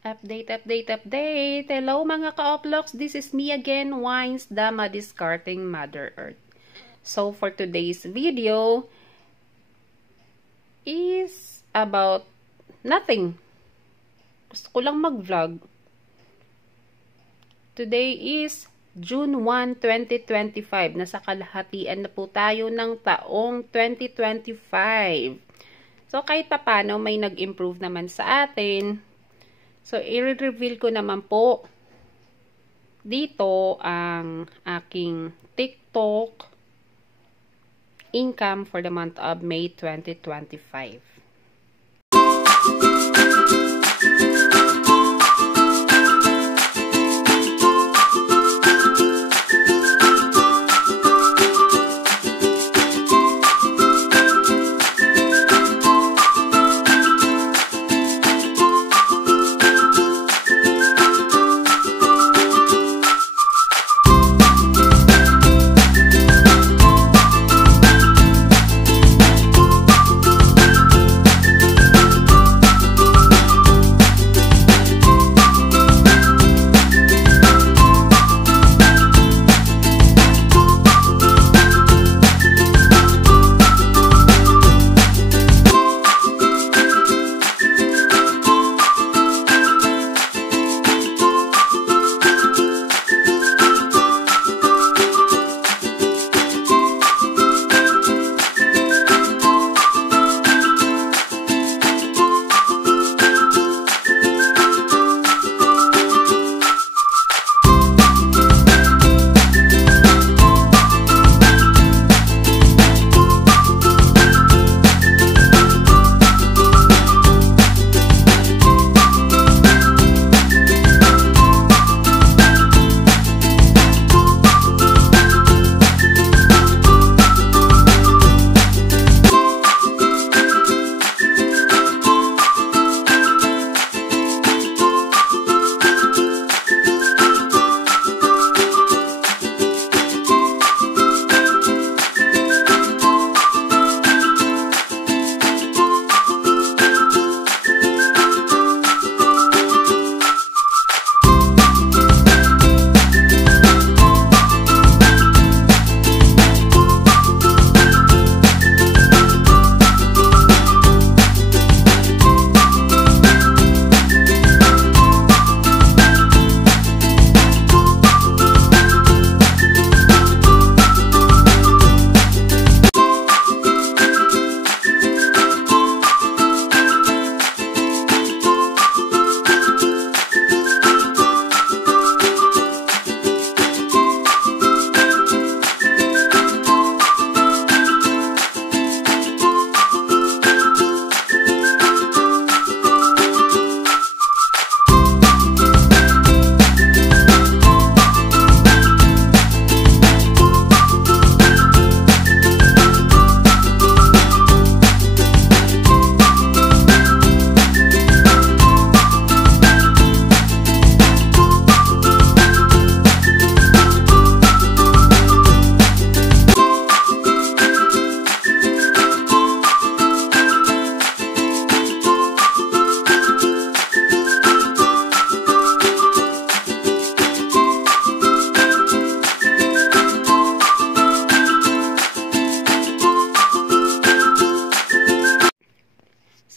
Update. Hello mga ka-oplox. This is me again, Wines, the Discarding Mother Earth. So for today's video is about nothing. Gusto ko lang mag-vlog. Today is June 1, 2025. Nasa kalahatian na po tayo ng taong 2025. So kahit papano may nag-improve naman sa atin. So, i-reveal ko naman po dito ang aking TikTok income for the month of May 2025.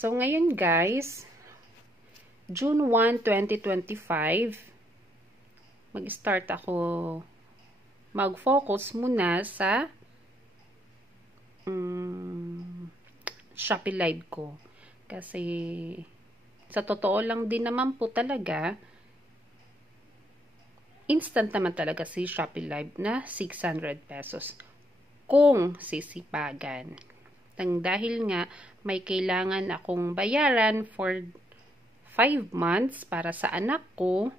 So, ngayon guys, June 1, 2025, mag-start ako mag-focus muna sa Shopee Live ko. Kasi, sa totoo lang din naman po talaga, instant naman talaga si Shopee Live na 600 pesos. Kung sisipagan. Dahil nga, may kailangan akong bayaran for 5 months para sa anak ko,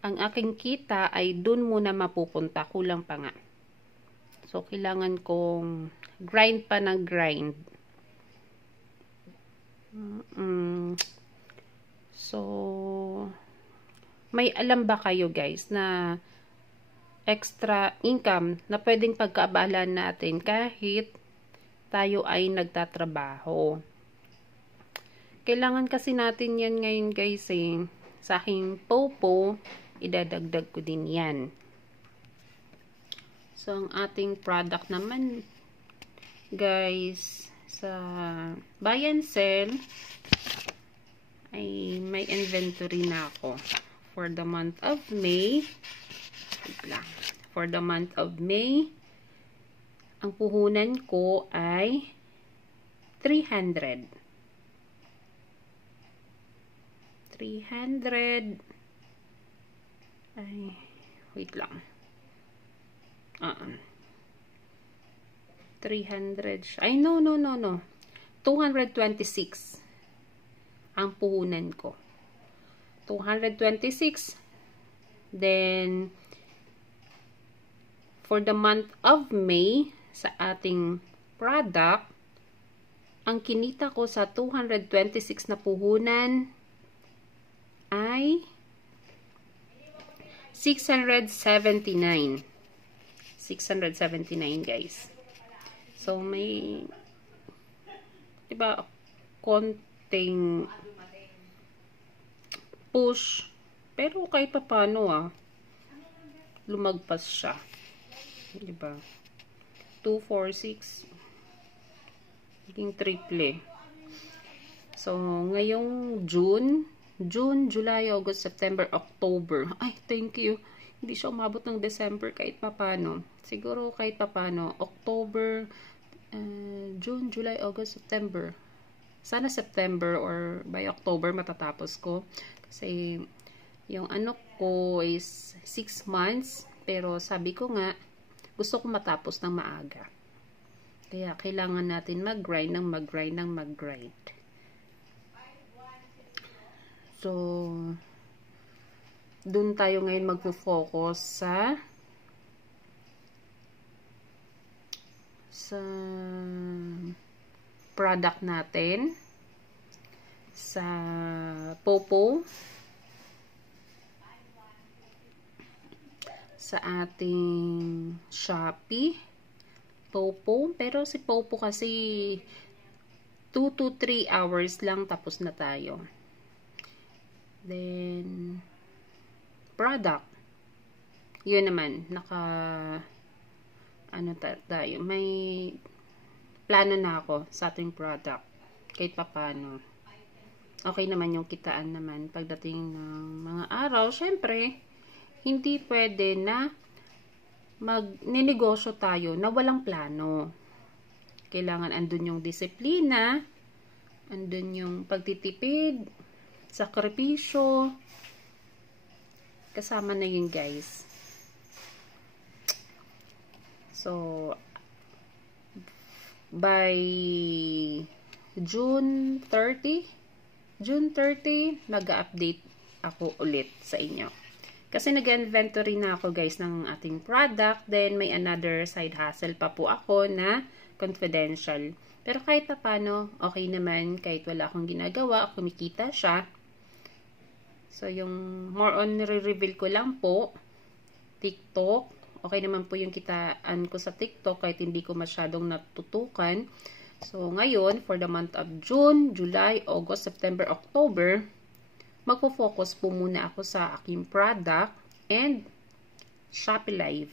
ang aking kita ay dun muna mapupunta. Kulang pa nga. So, kailangan kong grind pa ng grind. So, may alam ba kayo guys na extra income na pwedeng pagkaabalan natin kahit tayo ay nagtatrabaho? Kailangan kasi natin yan ngayon guys sa aking Popo, idadagdag ko din yan. So, ang ating product naman, guys, sa buy and sell, ay may inventory na ako. For the month of May, for the month of May, ang puhunan ko ay 300. 300. Ay, wait lang. 300. Ay, no. 226 ang puhunan ko. 226. Then, for the month of May, sa ating product, ang kinita ko sa 226 na puhunan ay 679. 679, guys. So, may, diba, konting push. Pero, kahit pa paano, lumagpas siya. Diba? 246. Naging triple. So, ngayong June, July, August, September, October. Ay, thank you. Hindi siya umabot ng December kahit papano. Siguro kahit papano. October, June, July, August, September. Sana September or by October matatapos ko. Kasi yung ano ko is 6 months. Pero sabi ko nga, gusto ko matapos ng maaga. Kaya kailangan natin mag-grind. So, dun tayo ngayon magpo-focus sa product natin, sa Popo, sa ating Shopee, Popo. Pero si Popo kasi 2 to 3 hours lang tapos na tayo. Then, product. Yun naman, tayo. May plano na ako sa ating product. Kahit papano. Okay naman yung kitaan naman pagdating ng mga araw. Syempre, hindi pwede na magninegosyo tayo na walang plano. Kailangan andun yung disiplina, andun yung pagtitipid, sakripisyo, kasama na yun, guys. So, by June 30, mag-update ako ulit sa inyo. Kasi nag-inventory na ako, guys, ng ating product. Then, may another side hustle pa po ako na confidential. Pero kahit pa paano, okay naman. Kahit wala akong ginagawa, kumikita siya. So, yung more on re-reveal ko lang po, TikTok. Okay naman po yung kitaan ko sa TikTok kahit hindi ko masyadong natutukan. So, ngayon, for the month of June, July, August, September, October, magpo-focus po muna ako sa aking product and Shopee Live.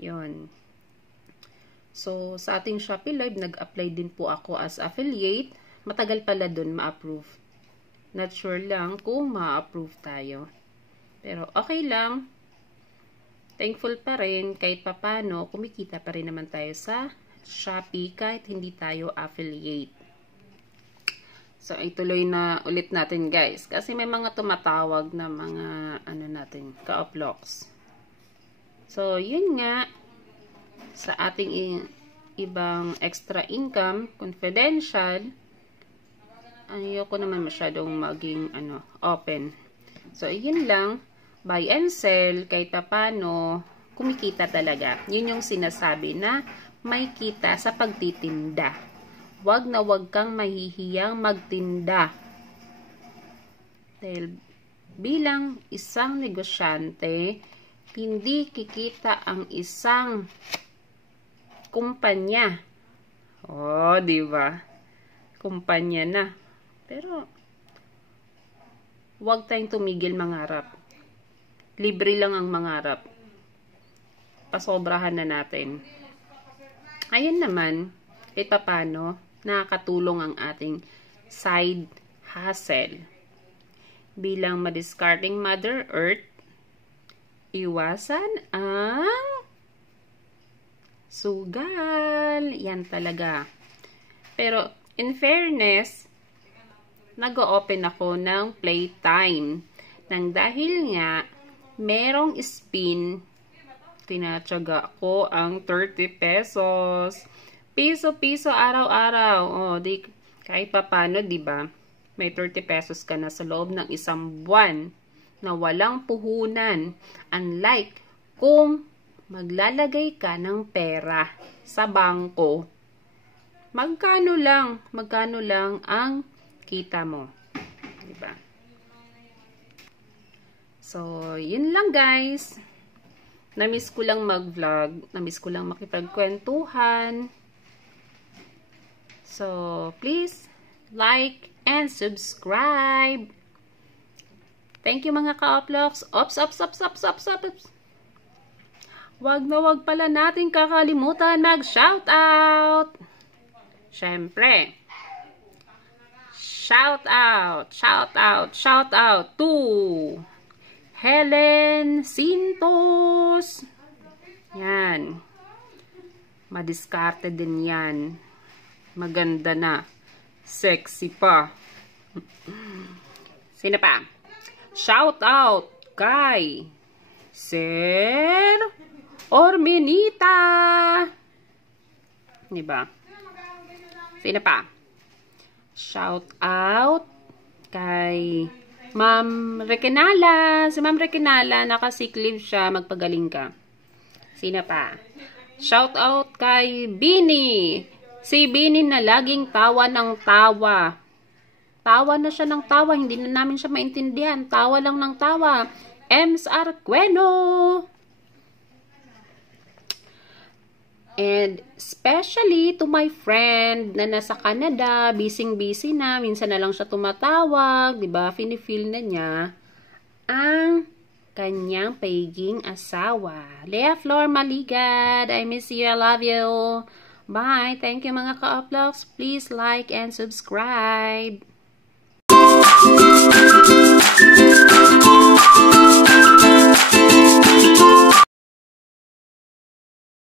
Yun. So, sa ating Shopee Live, nag-apply din po ako as affiliate. Matagal pala dun ma-approve. Not sure lang kung ma-approve tayo. Pero okay lang. Thankful pa rin kahit papano, kumikita pa rin naman tayo sa Shopee kahit hindi tayo affiliate. So, ituloy na ulit natin, guys. Kasi may mga tumatawag na mga ka-uploads. So, yun nga. Sa ating ibang extra income, confidential, ayoko naman masyadong maging open. So, yun lang. Buy and sell, kahit paano, kumikita talaga. Yun yung sinasabi na may kita sa pagtitinda. Wag na wag kang mahihiyang magtinda. Dahil bilang isang negosyante, hindi kikita ang isang kumpanya. Oh, di ba? Kumpanya na. Pero huwag tayong tumigil mangarap. Libre lang ang mangarap. Pasobrahan na natin. Ayun naman, paano nakakatulong ang ating side hustle. Bilang madiscarding Mother Earth, iwasan ang sugal. Yan talaga. Pero, in fairness, nag-open ako ng playtime. Nang dahil nga, merong spin, tinatsaga ko ang 30 pesos. Piso-piso araw-araw. O, di, kahit papano, diba? May 30 pesos ka na sa loob ng isang buwan na walang puhunan. Unlike kung maglalagay ka ng pera sa bangko, magkano lang ang kita mo. Diba? So, yun lang guys. Namiss ko lang mag-vlog. Namiss ko lang makipagkwentuhan. So, please like and subscribe. Thank you mga ka-oplox. Ops. Wag na wag pala natin kakalimutan mag-shoutout. Syempre. Shoutout to Helen Sintos. Yan. Madiskarte din yan. Maganda na. Sexy pa. Sino pa? Shout out kay Sir Ormenita. Diba? Sino pa? Shout out kay Ma'am Rekinala. Si Ma'am Rekinala, naka-sick leave siya. Magpagaling ka. Sino pa? Shout out kay Bini. Si Bini na laging tawa ng tawa. Tawa na siya ng tawa. Hindi na namin siya maintindihan. Tawa lang ng tawa. Ems Arqueno. And especially to my friend na nasa Canada. Busy na. Minsan na lang siya tumatawag. Diba? Feel na niya ang kanyang pagiging asawa. Lea Flor Maligad. I miss you. I love you. Bye. Thank you mga ka-oplox. Please like and subscribe.